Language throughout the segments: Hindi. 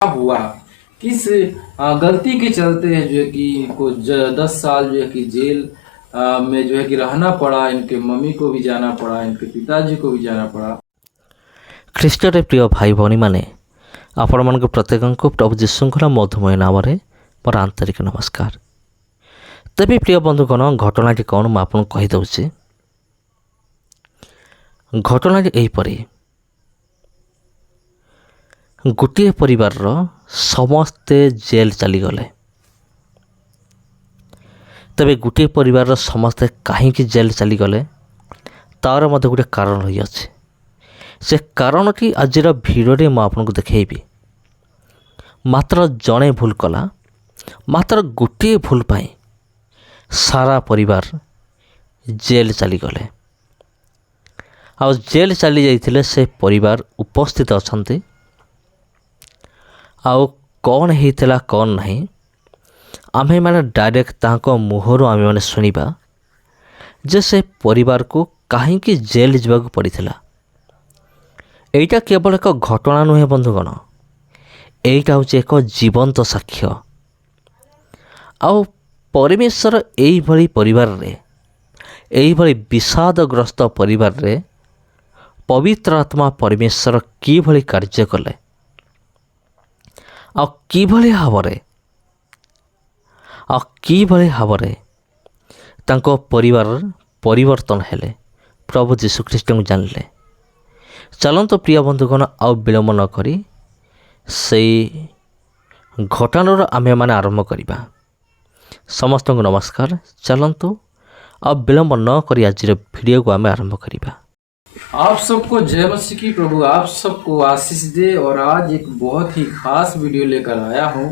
हुआ किस गलती के चलते जो है कि इनको 10 साल जो है कि जेल में जो है कि रहना पड़ा। इनके मम्मी को भी जाना पड़ा, इनके पिताजी को भी जाना पड़ा। ଖ୍ରୀଷ୍ଟରେ ପ୍ରିୟ ଭାଇ ଭଉଣୀମାନେ, ଆପଣମାନଙ୍କୁ ପ୍ରତ୍ୟେକଙ୍କୁ ପ୍ରଭୁ ଯୀଶୁଙ୍କର ମଧୁମୟ ନାମରେ ମୋର ଆନ୍ତରିକ ନମସ୍କାର। ତେବେ ପ୍ରିୟ ବନ୍ଧୁଗଣ, ଘଟଣାଟି କ'ଣ ମୁଁ ଆପଣଙ୍କୁ କହିଦେଉଛି। ଘଟଣାଟି ଏହିପରି, ଗୋଟିଏ ପରିବାରର ସମସ୍ତେ ଜେଲ୍ ଚାଲିଗଲେ। ତେବେ ଗୋଟିଏ ପରିବାରର ସମସ୍ତେ କାହିଁକି ଜେଲ୍ ଚାଲିଗଲେ, ତା'ର ମଧ୍ୟ ଗୋଟିଏ କାରଣ ରହିଅଛି। ସେ କାରଣଟି ଆଜିର ଭିଡ଼ିଓରେ ମୁଁ ଆପଣଙ୍କୁ ଦେଖାଇବି। ମାତ୍ର ଜଣେ ଭୁଲ କଲା, ମାତ୍ର ଗୋଟିଏ ଭୁଲ ପାଇଁ ସାରା ପରିବାର ଜେଲ୍ ଚାଲିଗଲେ। ଆଉ ଜେଲ୍ ଚାଲି ଯାଇଥିଲେ ସେ ପରିବାର ଉପସ୍ଥିତ ଅଛନ୍ତି। ଆଉ କ'ଣ ହେଇଥିଲା କ'ଣ ନାହିଁ, ଆମେମାନେ ଡାଇରେକ୍ଟ ତାଙ୍କ ମୁହଁରୁ ଆମେମାନେ ଶୁଣିବା ଯେ ସେ ପରିବାରକୁ କାହିଁକି ଜେଲ୍ ଯିବାକୁ ପଡ଼ିଥିଲା। ଏଇଟା କେବଳ ଏକ ଘଟଣା ନୁହେଁ ବନ୍ଧୁଗଣ, ଏଇଟା ହେଉଛି ଏକ ଜୀବନ୍ତ ସାକ୍ଷ୍ୟ। ଆଉ ପରମେଶ୍ୱର ଏଇଭଳି ପରିବାରରେ, ଏଇଭଳି ବିଷାଦଗ୍ରସ୍ତ ପରିବାରରେ ପବିତ୍ର ଆତ୍ମା ପରମେଶ୍ୱର କିଭଳି କାର୍ଯ୍ୟ କଲେ, ଆଉ କିଭଳି ଭାବରେ ତାଙ୍କ ପରିବାର ପରିବର୍ତ୍ତନ ହେଲେ, ପ୍ରଭୁ ଯୀଶୁଖ୍ରୀଷ୍ଟଙ୍କୁ ଜାଣିଲେ। ଚାଲନ୍ତୁ ପ୍ରିୟ ବନ୍ଧୁଗଣ, ଆଉ ବିଳମ୍ବ ନ କରି ସେଇ ଘଟଣାର ଆମେମାନେ ଆରମ୍ଭ କରିବା। ସମସ୍ତଙ୍କୁ ନମସ୍କାର। ଚାଲନ୍ତୁ ଆଉ ବିଳମ୍ବ ନ କରି ଆଜିର ଭିଡ଼ିଓକୁ ଆମେ ଆରମ୍ଭ କରିବା। आप सबको जय मसीह की। प्रभु आप सबको आशीष दे। और आज एक बहुत ही खास वीडियो लेकर आया हूँ।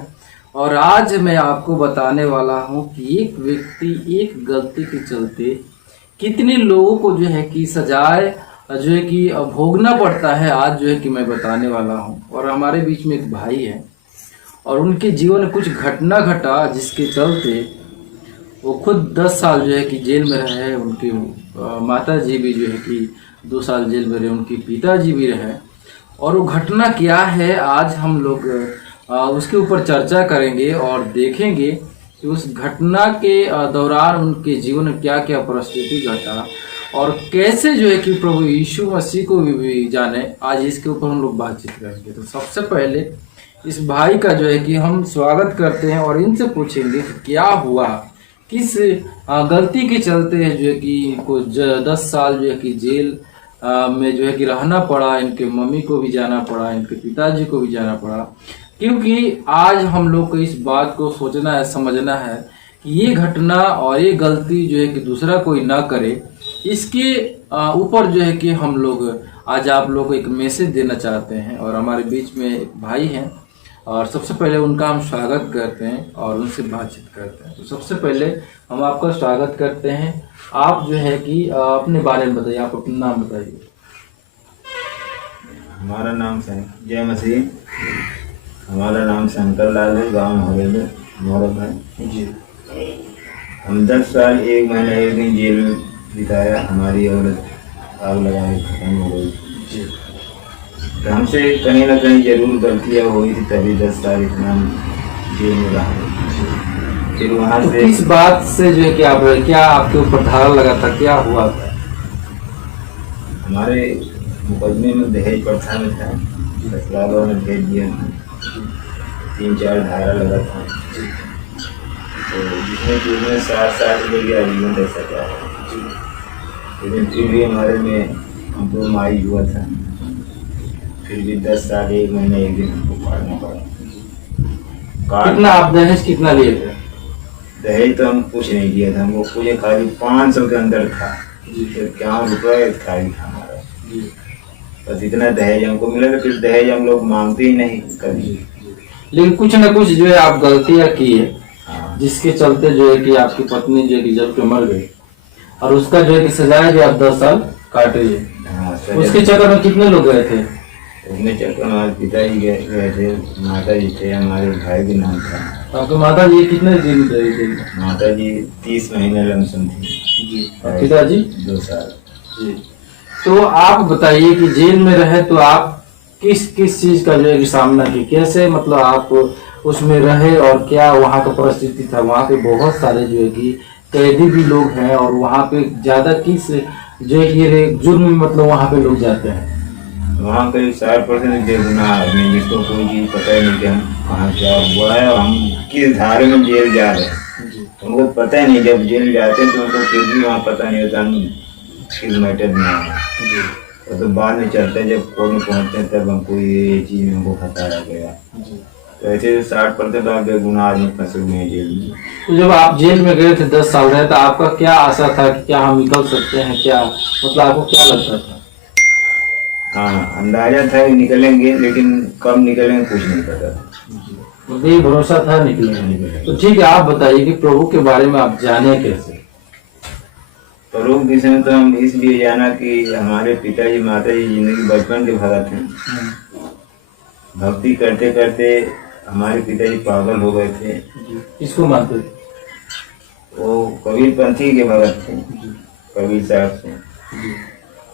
और आज मैं आपको बताने वाला हूँ कि एक व्यक्ति एक गलती के चलते कितने लोगों को जो है कि सजाए जो है कि भोगना पड़ता है। आज जो है कि मैं बताने वाला हूँ। और हमारे बीच में एक भाई है और उनके जीवन में कुछ घटना घटा जिसके चलते वो खुद 10 साल जो है कि जेल में रहे। उनकी माता जी भी जो है कि 2 साल जेल में रहे, उनके पिताजी भी रहे। और वो घटना क्या है, आज हम लोग उसके ऊपर चर्चा करेंगे और देखेंगे कि उस घटना के दौरान उनके जीवन में क्या क्या परिस्थिति घटा और कैसे जो है कि प्रभु यीशु मसीह को भी जाने। आज इसके ऊपर हम लोग बातचीत करेंगे। तो सबसे पहले इस भाई का जो है कि हम स्वागत करते हैं और इनसे पूछेंगे कि क्या हुआ, किस गलती के चलते जो है कि इनको 10 साल जो है कि जेल में जो है कि रहना पड़ा। इनके मम्मी को भी जाना पड़ा, इनके पिताजी को भी जाना पड़ा। क्योंकि आज हम लोग को इस बात को सोचना है, समझना है कि ये घटना और ये गलती जो है कि दूसरा कोई ना करे। इसके ऊपर जो है कि हम लोग आज आप लोग को एक मैसेज देना चाहते हैं। और हमारे बीच में एक भाई हैं और सबसे पहले उनका हम स्वागत करते हैं और उनसे बातचीत करते हैं। तो सबसे पहले हम आपका स्वागत करते हैं। आप जो है कि अपने बारे में बताइए, आप अपना नाम बताइए। हमारा नाम जय मसीह। हमारा नाम शंकर लाल है, गाँव हवेली मोहरम है जी। हम 10 साल 1 महीना 1 दिन जेल में बिताया। हमारी औरत आग लगाए खत्म हो गई जी। तो हमसे कहीं ना कहीं जरूर गलतियाँ हुई थी, तभी 10 साल इतना जेल में रहा। फिर वहाँ तो से किस बात से जो है कि आप क्या आपके ऊपर धारा लगा था, क्या हुआ था? हमारे मुकदमे में दहेज प्रथा में था। ससुरालों ने भेज दिया था, 3-4 धारा लगा था। तो जिसमें कि उसमें 7 साल रुपये की आजीवन दे सका है। लेकिन फिर भी हमारे में हमको मारी हुआ था। फिर भी 10 साल 1 महीना 1 दिन हमको काटना पड़ा। कितना आप दहेज कितना लिए थे? दहेज तो हम कुछ नहीं दिया था, हमको कुछ खाली 500 के अंदर था जी। फिर क्या रुपये खाली था हमारा जी। बस इतना दहेज हमको मिला। तो फिर दहेज हम लोग मांगते ही नहीं कभी। लेकिन कुछ ना कुछ जो है आप गलतियाँ की है, हाँ। जिसके चलते जो है कि आपकी पत्नी जो है कि जब के मर गई और उसका जो है कि सजाए भी आप 10 साल काटे। हाँ, उसके चक्कर में कितने लोग गए थे? उसमें चक्कर हमारे पिताजी गए थे, माता जी थे, हमारे भाई भी नाम था। आपके माता जी कितने दिन रही थी? माता जी 30 महीने लमसम थी जी। और पिताजी 2 साल जी। तो आप बताइए कि जेल में रहे तो आप किस किस चीज का जो है कि सामना की, कैसे मतलब आप उसमें रहे और क्या वहाँ का परिस्थिति था? वहाँ पे बहुत सारे जो है कि कैदी भी लोग हैं और वहाँ पे ज्यादा किस जो है कि ये जुर्म में मतलब वहाँ पे लोग जाते हैं? वहाँ करीब 60% बेगुनाह आदमी जिसको कोई चीज़ पता ही नहीं कि हम कहाँ क्या हुआ है और हम किस धारे में जेल जा रहे हैं। उनको पता ही नहीं, जब जेल जाते हैं तो उनको फिर भी वहाँ पता नहीं होता हम किस मैटर में आए हैं। और तो बाद में चलते हैं, जब कोर्ट में पहुँचते हैं तब हमको ये चीज़ हमको फंसाया गया। तो ऐसे 60% आप बेगुनाह आदमी फंसे हुए हैं जेल में। तो जब आप जेल में गए थे 10 साल रहे, तो आपका क्या आशा था कि क्या हम निकल सकते हैं? क्या मतलब आपको क्या लगता था? हाँ, अंदाजा था कि निकलेंगे, लेकिन कब निकलेंगे कुछ नहीं पता था। मतलब ये भरोसा था निकलेंगे। तो ठीक है, आप बताइए कि प्रभु के बारे में आप जाने कैसे? प्रभु के विषय में तो हम इसलिए जाना कि हमारे पिताजी माताजी जिंदगी बचपन के भगत हैं। भक्ति करते करते हमारे पिताजी पागल हो गए थे। किसको मानते थे? वो कबीरपंथी के भगत थे, कबीर साहब से।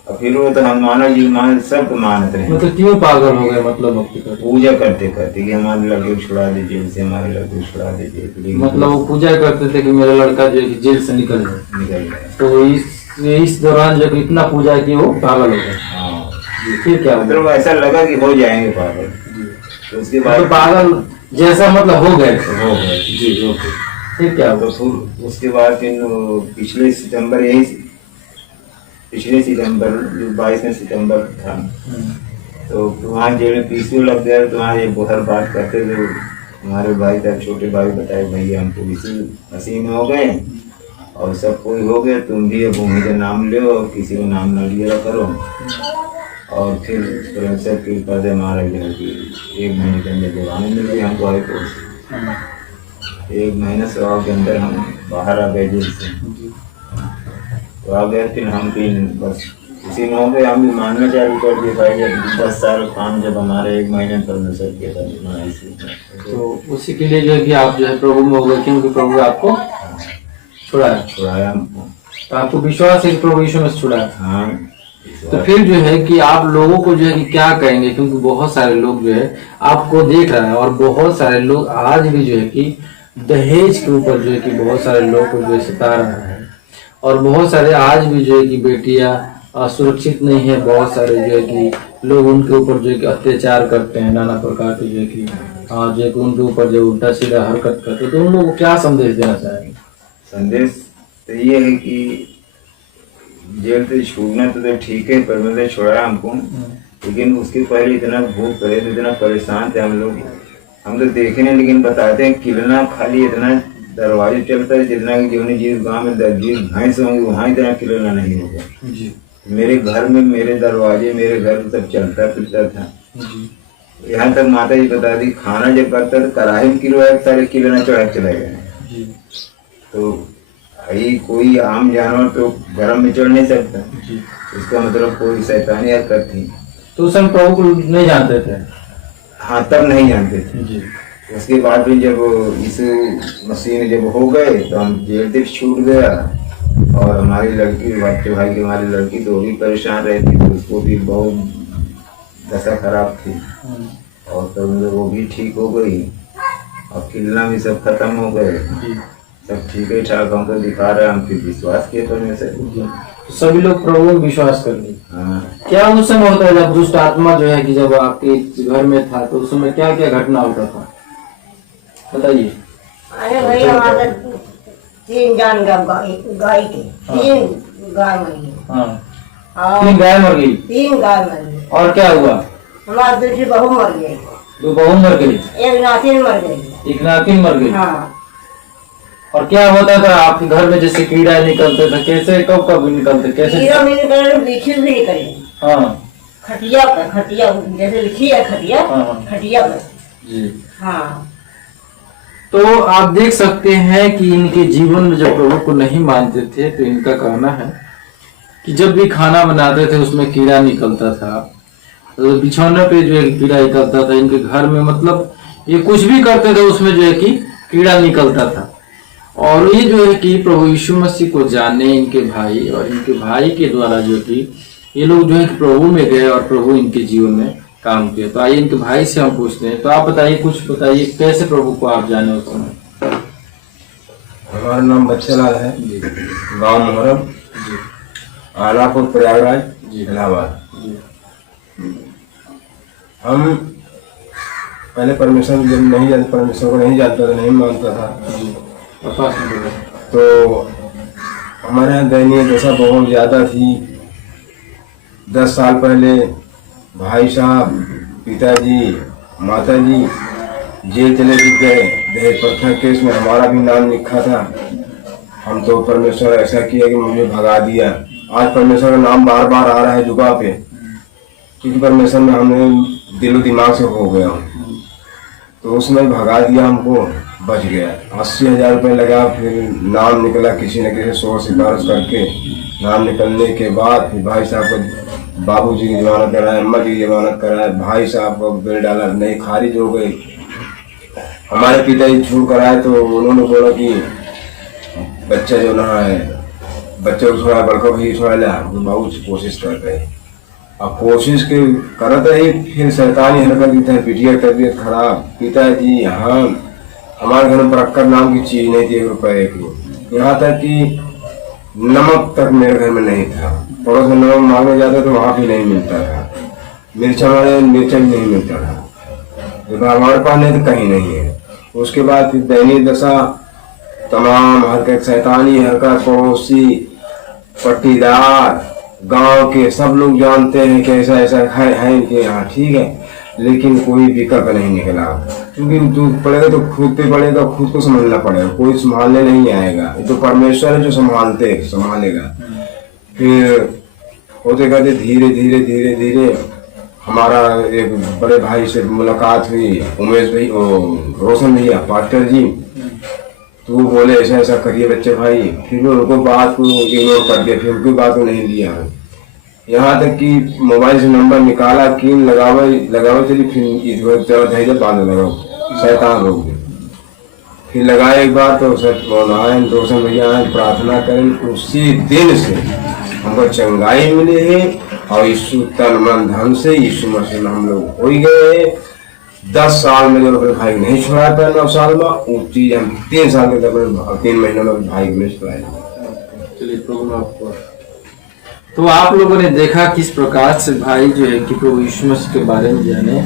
और फिर वो तो हम मानव जी मान सब मानते रहे। मतलब क्यों पागल हो गए? मतलब भक्ति करते पूजा करते करते कि हमारे लड़के को छुड़ा दीजिए, जैसे हमारे लड़के को छुड़ा दीजिए। मतलब वो पूजा करते थे कि मेरा लड़का जो है कि जेल से निकल जाए। निकल गए। तो इस दौरान जब इतना पूजा की वो पागल हो गए। हाँ, फिर क्या हुआ? मतलब ऐसा लगा कि हो जाएंगे पागल। तो उसके बाद तो पागल जैसा मतलब हो गए थे। हो गए। जी, ओके। फिर क्या हुआ? तो फिर उसके बाद फिर पिछले सितंबर जो 22 सितंबर था, तो वहाँ जेल में पीसीओ लग गया। तो वहाँ ये हर बात करते थे हमारे भाई तक, छोटे भाई बताए भैया हमको इसी मसीह में हो गए और सब कोई हो गए, तुम भी अब उन्हीं का नाम लो और किसी का नाम न लिया करो। और फिर प्रोफेसर कृपा से हमारा जो है कि 1 महीने के अंदर जवानी मिल गई हमको हाई कोर्ट से। 1 महीने से के अंदर हम बाहर आ गए जेल से। तो आ गए, फिर हम भी बस इसी में हो गए। हम भी मानना चालू कर दिए भाई, जब 10 साल काम जब हमारे 1 महीने प्रोफेसर किया था। तो उसी के लिए जो है कि आप जो है प्रभु में हो गए, क्योंकि प्रभु आपको छुड़ाया हमको। तो आपको विश्वास है कि प्रभु यीशु में छुड़ाया। हाँ। तो फिर जो है कि आप लोगों को जो है कि क्या कहेंगे? क्योंकि बहुत सारे लोग जो है आपको देख रहे हैं और बहुत सारे लोग आज भी जो है कि दहेज के ऊपर जो है कि बहुत सारे लोग को जो है सता रहा है और बहुत सारे आज भी जो है कि बेटियां सुरक्षित नहीं है। बहुत सारे जो है कि लोग उनके ऊपर जो है कि अत्याचार करते हैं, नाना प्रकार के जो है कि जो है कि उनके ऊपर जो उल्टा सीधा हरकत करते हैं। तो उन लोगों को क्या संदेश देना चाहेंगे? संदेश तो ये है कि जेल से छूटना तो ठीक है, पर मतलब छुड़ाया हमको, लेकिन उसके पहले इतना भूख पड़े थे, इतना परेशान थे हम लोग। हम तो देखे नहीं, लेकिन बताते हैं किलना खाली इतना दरवाजे चलता है जितना कि जिस गाँव में 10 भैंस होंगे वहाँ इतना किलना नहीं होगा। मेरे घर में मेरे दरवाजे मेरे घर सब चलता फिरता था। यहाँ तक माता जी बता दी खाना जब करता तो कढ़ाई में किलो सारे किलना चढ़ा चला गया। तो भाई कोई आम जानवर तो गरम में चढ़ नहीं सकता, इसका मतलब कोई शैतानी हरकत थी। तो उस समय प्रभु को नहीं जानते थे? हाँ, तब नहीं जानते थे। उसके बाद भी जब यीशु मसीह में जब हो गए तो हम जेल से छूट गया। और हमारी लड़की बच्चे भाई की हमारी लड़की तो भी परेशान रहती थी, उसको भी बहुत दशा खराब थी। और तो वो भी ठीक हो गई और किलना भी सब खत्म हो गए, सब ठीक है ठाक हमको दिखा रहा है। हम फिर विश्वास किए परमेश्वर। तो सभी लोग प्रभु में विश्वास कर लिए। हाँ। क्या उस समय होता है जब दुष्ट आत्मा जो है कि जब आपके घर में था, तो उस समय क्या क्या घटना होता था, बताइए? अरे भाई हमारे 3 जान गाय के 3 गाय मरी। हाँ, 3 गाय मर गई। 3 गाय मर गई। और क्या हुआ? हमारी दूसरी बहू मर गई। 2 बहू मर गई। एक नातिन मर गई। एक नातिन मर गई। हाँ। और क्या होता था आपके घर में? जैसे कीड़ा निकलते थे, कैसे कब कब निकलते, कैसे? कीड़ा भी निकले, बिच्छू भी निकले। हाँ, खटिया पर, खटिया जैसे लिखी है खटिया, हाँ। खटिया पर। जी। हाँ। तो आप देख सकते हैं कि इनके जीवन में जब प्रभु को नहीं मानते थे तो इनका कहना है कि जब भी खाना बनाते थे उसमें कीड़ा निकलता था, तो बिछौने पे जो है कीड़ा निकलता था। इनके घर में मतलब ये कुछ भी करते थे उसमें जो है कि कीड़ा निकलता था। और ये जो है कि प्रभु यीशु मसीह को जाने इनके भाई और इनके भाई के द्वारा जो कि ये लोग जो है कि प्रभु में गए और प्रभु इनके जीवन में काम किया। तो आइए इनके भाई से हम पूछते हैं। तो आप बताइए, कुछ बताइए कैसे प्रभु को आप जाने उस समय। हमारा नाम बच्चेलाल है, जी गांव मोहरम, जी आलापुर, प्रयागराज, जी इलाहाबाद। जी हम पहले परमेश्वर जब नहीं जानते, परमेश्वर को नहीं जानता था, नहीं मानता था, जी पास में बोलो। तो हमारे यहाँ दयनीय दशा बहुत ज़्यादा थी। 10 साल पहले भाई साहब, पिताजी, माताजी जेल चले गए। दहेज प्रथा केस में हमारा भी नाम लिखा था। हम तो परमेश्वर ऐसा किया कि मुझे भगा दिया। आज परमेश्वर का नाम बार बार आ रहा है जुबा पे, क्योंकि परमेश्वर में हमने दिलो दिमाग से हो गया हूँ। तो उसमें भगा दिया, हमको बच गया। 80,000 रुपये लगा, फिर नाम निकला किसी न किसी सोर्स सिफारिश करके। नाम निकलने के बाद फिर भाई साहब को, बाबूजी की जमानत कराए, अम्मा जी की जमानत कराए, भाई साहब को बिल डाला, नहीं खारिज हो गई। हमारे पिताजी छूट कराए तो उन्होंने बोला कि बच्चा जो ना है, बच्चे को थोड़ा बड़का भी थोड़ा ला, तो बहुत कोशिश कर रहे। अब कोशिश के करत रही, फिर शैतानी हरकत की था, पिटिया तबीयत खराब। पिताजी हमारे घर में परक्कर नाम की चीज नहीं थी 1 रुपए की। यहाँ तक कि नमक तक मेरे घर में नहीं था। पड़ोस में नमक मांगने जाते तो वहाँ भी नहीं मिलता था। मिर्चा भी नहीं मिलता था। जब हमारे पास नहीं तो कहीं नहीं है। उसके बाद फिर दयनीय दशा, तमाम हरकत, शैतानी हरकत, पड़ोसी, पट्टीदार, गांव के सब लोग जानते हैं कि ऐसा ऐसा है इनके यहाँ, ठीक है, लेकिन कोई विकल्प नहीं निकला। क्योंकि दूध पड़ेगा तो खुद पे पड़ेगा, खुद को संभालना पड़ेगा, कोई संभालने नहीं आएगा। ये तो परमेश्वर है जो संभालेगा। फिर होते करते धीरे धीरे धीरे धीरे हमारा एक बड़े भाई से मुलाकात हुई, उमेश भाई, रोशन भैया, पास्टर जी। तो वो बोले ऐसा ऐसा करिए बच्चे भाई। फिर मैं उनको बात को इग्नोर कर दिया, फिर उनकी बात को नहीं लिया। यहाँ तक कि मोबाइल से नंबर निकाला, कीन लगावे चली, फिर चलो बाद लगाओ, शैतान रोक दे। फिर लगाए एक बार तो सर आए, रोशन भैया आए, प्रार्थना करें। उसी दिन से हमको चंगाई मिली है और यीशु तन मन धन से यीशु मसीह में हम लोग हो गए। 10 साल में जो अपने भाई को नहीं छुड़ाया था, 9 साल में वो चीज हम 3 साल के 3 महीनों में भाई को नहीं छुड़ाया। चलिए प्रभु आपको। तो आप लोगों ने देखा किस प्रकार से भाई जो है कि प्रभु यीशु मसीह के बारे में जाने,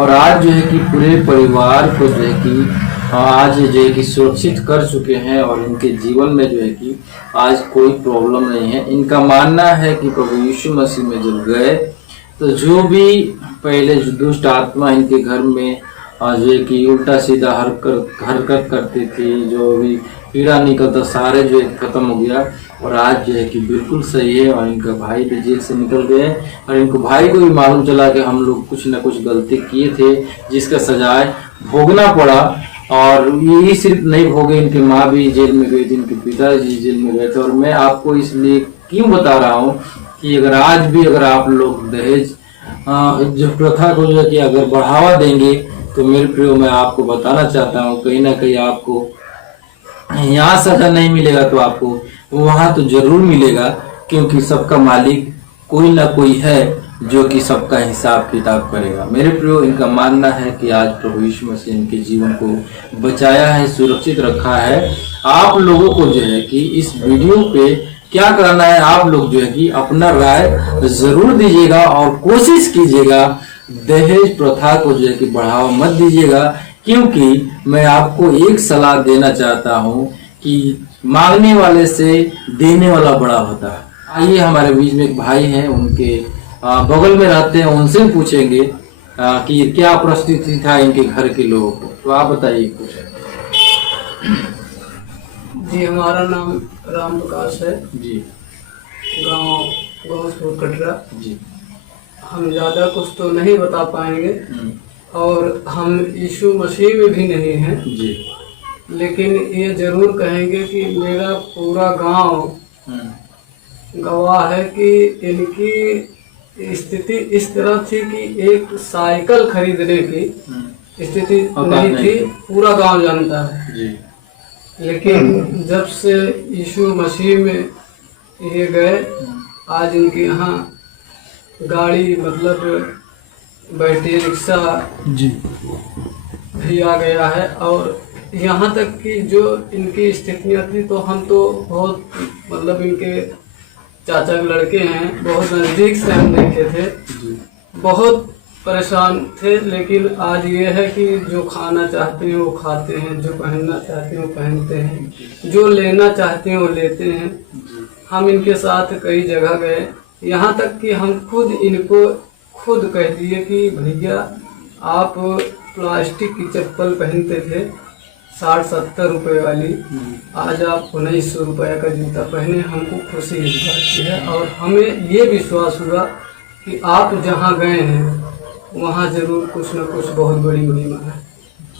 और आज जो है कि पूरे परिवार को जो है कि आज जो है कि सुरक्षित कर चुके हैं, और इनके जीवन में जो है कि आज कोई प्रॉब्लम नहीं है। इनका मानना है कि प्रभु यीशु मसीह में जब गए तो जो भी पहले जो दुष्ट आत्मा इनके घर में जो है कि उल्टा सीधा हरकत करती थी, जो भी कीड़ा निकलता, सारे जो है खत्म हो गया, और आज जो है कि बिल्कुल सही है। और इनका भाई भी जेल से निकल गए, और इनको भाई को भी मालूम चला कि हम लोग कुछ न कुछ गलती किए थे जिसका सजाए भोगना पड़ा। और यही सिर्फ नहीं भोगे, इनकी माँ भी जेल में गई थी, इनके पिताजी जेल में गए थे। और मैं आपको इसलिए क्यों बता रहा हूँ कि अगर आज भी अगर आप लोग दहेज जो प्रथा को जो है कि अगर बढ़ावा देंगे, तो मेरे प्रियो मैं आपको बताना चाहता हूँ, कहीं ना कहीं आपको यहाँ सजा नहीं मिलेगा तो आपको वहाँ तो जरूर मिलेगा, क्योंकि सबका मालिक कोई ना कोई है जो कि सबका हिसाब किताब करेगा। मेरे प्रियो, इनका मानना है कि आज प्रभु यीशु मसीह इनके जीवन को बचाया है, सुरक्षित रखा है। आप लोगों को जो है कि इस वीडियो पे क्या करना है, आप लोग जो है कि अपना राय जरूर दीजिएगा और कोशिश कीजिएगा दहेज प्रथा को जो है कि बढ़ावा मत दीजिएगा, क्योंकि मैं आपको एक सलाह देना चाहता हूं कि मांगने वाले से देने वाला बड़ा होता है। आइए, हमारे बीच में एक भाई हैं, उनके बगल में रहते हैं, उनसे पूछेंगे कि क्या परिस्थिति था इनके घर के लोगों को। तो आप बताइए कुछ। जी, हमारा नाम राम प्रकाश है जी, गांव गौसपुर कटरा जी। हम ज़्यादा कुछ तो नहीं बता पाएंगे, और हम यीशु मसीह में भी नहीं हैं जी, लेकिन ये जरूर कहेंगे कि मेरा पूरा गांव गवाह है कि इनकी स्थिति इस तरह थी कि एक साइकिल खरीदने की स्थिति नहीं थी, पूरा गांव जानता है जी। लेकिन जब से यीशु मसीह में ये गए, आज इनके यहाँ गाड़ी, मतलब बैटरी रिक्शा जी भी आ गया है। और यहाँ तक कि जो इनकी स्थितियाँ थी तो हम तो बहुत मतलब इनके चाचा के लड़के हैं, बहुत नज़दीक से हम देखे थे, बहुत परेशान थे। लेकिन आज ये है कि जो खाना चाहते हैं वो खाते हैं, जो पहनना चाहते हैं वो पहनते हैं, जो लेना चाहते हैं वो लेते हैं। हम इनके साथ कई जगह गए, यहाँ तक कि हम खुद इनको खुद कह दिए कि भैया आप प्लास्टिक की चप्पल पहनते थे 60-70 रुपए वाली, आज आप 1900 रुपये का जूता पहने। हमको खुशी इस बात की है और हमें ये विश्वास हुआ कि आप जहाँ गए हैं वहाँ जरूर कुछ न कुछ बहुत बड़ी महिमा है।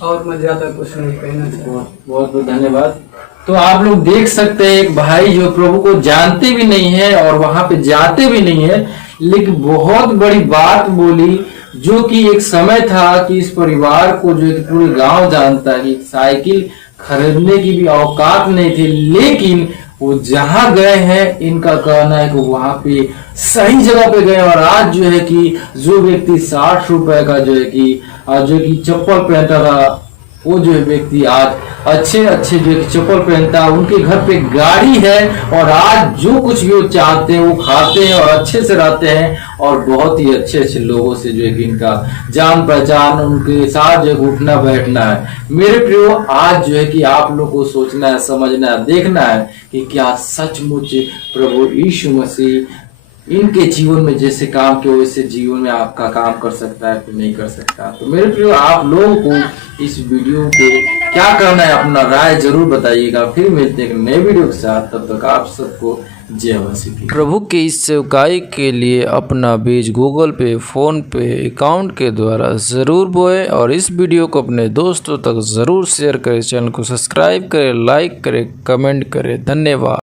और मैं ज़्यादा कुछ नहीं कहना चाहता। बहुत बहुत धन्यवाद। तो आप लोग देख सकते हैं एक भाई जो प्रभु को जानते भी नहीं है और वहां पे जाते भी नहीं है, लेकिन बहुत बड़ी बात बोली, जो कि एक समय था कि इस परिवार को जो एक पूरे गांव जानता है कि साइकिल खरीदने की भी औकात नहीं थी, लेकिन वो जहां गए हैं इनका कहना है कि वहां पे सही जगह पे गए। और आज जो है कि जो व्यक्ति 60 रुपए का जो है कि चप्पल पहनता था, वो जो व्यक्ति आज अच्छे जो है कि चप्पल पहनता है, उनके घर पे गाड़ी है और आज जो कुछ भी वो चाहते हैं वो खाते हैं और अच्छे से रहते हैं और बहुत ही अच्छे लोगों से जो है कि इनका जान पहचान, उनके साथ जो है उठना बैठना है। मेरे प्रियो, आज जो है कि आप लोग को सोचना है, समझना है, देखना है कि क्या सचमुच प्रभु यीशु मसीह इनके जीवन में जैसे काम किया वैसे जीवन में आपका काम कर सकता है कि नहीं कर सकता। तो मेरे प्रियो, आप लोगों को इस वीडियो को क्या करना है, अपना राय जरूर बताइएगा। फिर मिलते हैं एक नए वीडियो के साथ, तब तक आप सबको जय मसीह। प्रभु की इस सेवकाई के लिए अपना बीज गूगल पे, फोन पे अकाउंट के द्वारा ज़रूर बोए और इस वीडियो को अपने दोस्तों तक ज़रूर शेयर करें। चैनल को सब्सक्राइब करें, लाइक करें, कमेंट करें। धन्यवाद।